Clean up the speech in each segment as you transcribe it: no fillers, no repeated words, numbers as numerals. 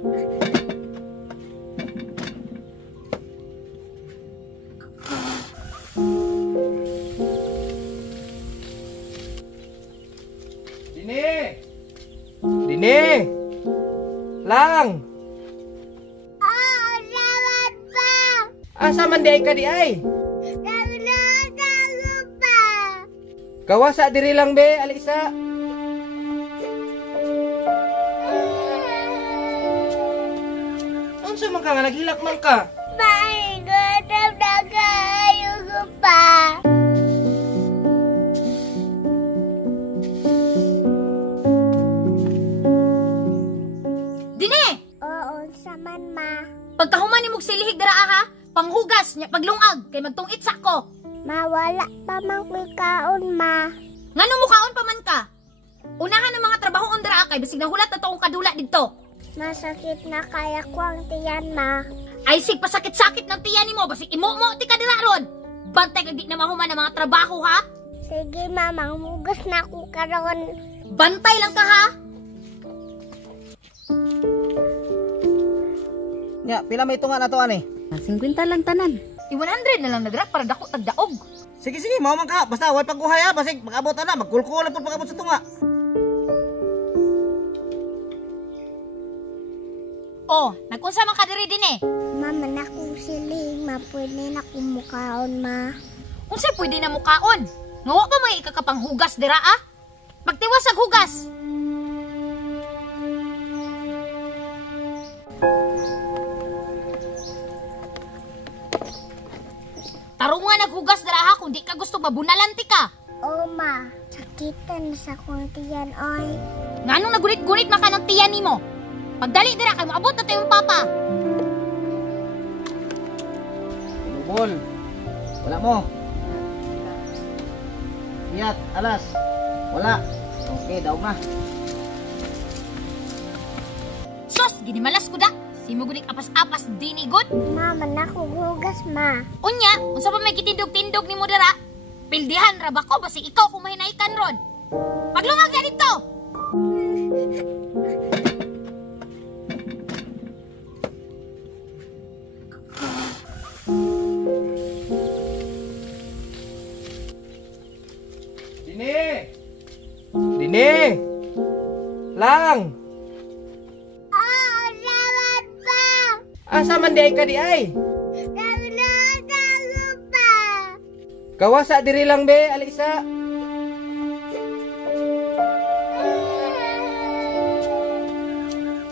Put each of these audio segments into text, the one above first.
Dini! Dini! Lang! Salamat pa! Asa man di ay ka di ay? Nagluto pa! Kawasa diri lang be, Alisa. Unsa man ka nga naghilak man ka? May gutom na kayo ko pa! Dini! Oo, saman ma. Pagkahuman ni mong silihig dara ha, panghugas nya paglungag kay magtungit sa ko. Mawala pa man ko'y kaon ma. Ngano mukaon pa man ka? Unahan ang mga trabahoon dara kay bisig nahulat na toong kadula didto. Masakit na kaya ko ang tiyan ma. Ay sig pasakit-sakit ng tiyan nimo basig imo-mo ti ka dira ron. Bantay kag di na mahuman ang mga trabaho ha. Sige ma, manghugas na ko karon. Bantay lang ka ha. Nya, pila may tunga na to ani? 50 lang tanan. 100 na lang nagrak para dako tagdaog. Sige, mao man ka. Basta way pag-uhay ha, basig mag-abot na, magkulkulan pud pag-abot sa tunga. Oh, nag-unsa man ka diri Dini? Mama na kong siling, ma pwede na kong mukaon ma. Unsa pwede na mukaon? Ngawa pa may ikakapanghugas dira ah? Magtiwas sa hugas. Tarong nga naghugas dira ha kung di ka gusto mabunalan ti ka. Oo ma, sakitan sa kong tiyan oy. Nganong nagunit-gunit man ka ng tiyan nimo? Pagdali dira kay maabot na tayong papa. Pinubol. Wala mo. Iyat, alas. Wala. Okay, daw na. Sus, ginimalas ko da. Simo gudik apas-apas Dini good. Mama na kong hugas ma. Unya, unsa pa may kitindog-tindog nimo dira? Pildihan ra ba ko basi ikaw kung mahinaikan ron. Paglungag na dito. Dini! Dini! Lang! Salamat pa! Asa man di ay ka di ay? Nagluto pa! Kawasa diri lang be, Alisa.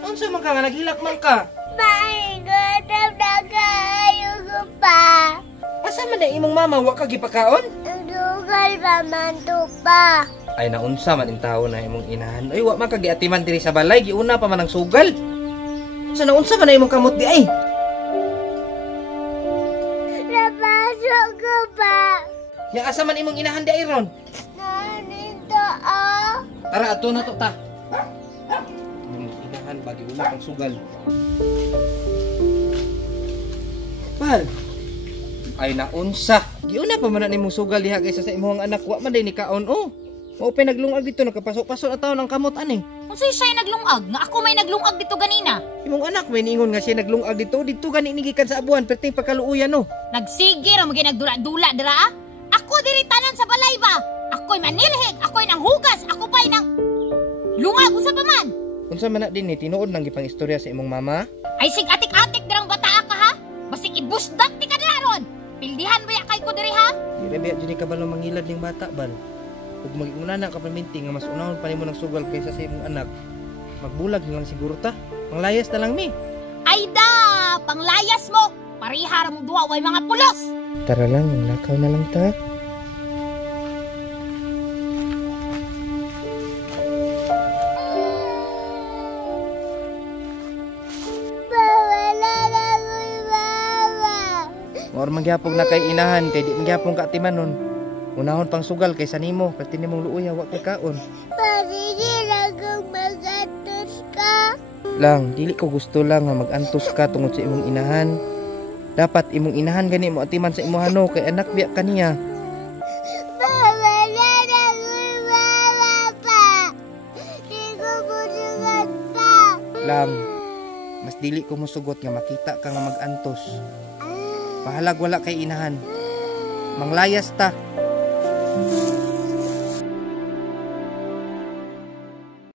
Unsa man ka nga naghilak man ka? May gutom na kayo ko pa! Asa man di imong mama wa ka gipakaon? Dugal pa man to pa! Ay naunsa man in tawo na imong inahan. Ay wa man ka giatiman diri sa balay, giuna pa man ang sugal. Sa naunsa man na imong kamot di ay? Napasok ko pa! Ya asa man imong inahan di ay ron? Nanito oh! Tara ato na to ta. Imong inahan bagi una kang sugal. Pal. Ay naunsa. Giuna pa man na imong sugal diha kaysa sa imong anak wa man day ni kaon oh. Mao pa naglungag dito nakapasok-pasok na taon ang kamot ani. Unsay siya naglungag nga ako may naglungag dito ganina? Imong anak may niingon nga siya naglungag dito gani nigikan sa abuan perting pagkaluuyan no. Nagsige ra mo ginagdula-dula dira ah? Ako diri tanan sa balay ba? Ako'y manilhig, ako'y nang hugas, ako pa'y nang lungag usa pa man. Unsa man na din ni tinuod nang gipang istorya sa imong mama? Ay sig atik-atik dirang bata ka ha? Basig ibusdak ti ka dira ron. Pildihan ba ya kay ko diri ha? Dire biya jud ka balo mangilad ning bata bal. Ug magiguna na ka paminti nga mas unahon pa nimo ng sugal kaysa sa imong anak. Magbulag na lang siguro ta. Manglayas na lang mi. Ay da, panglayas mo. Parihara mong duwa way mga pulos. Tara lang, lakaw na lang ta. Mawala na ko'y mama! Or magyapong na kay inahan kay di magyapong ka timanon. Unahon pang sugal kaysa nimo, pati nimong luuya wa kay kaon. Parigi lang kung mag-atos ka! Lang, dili ko gusto lang nga mag-antos ka tungod sa imong inahan. Dapat imong inahan gani mo atiman sa imong kay anak biya kaniya. Mawala na ko'y mama pa! Di ko busugan pa! Lang, Mas dili ko musugot nga makita ka nga mag-antos. Pahalag wala kay inahan. Manglayas ta.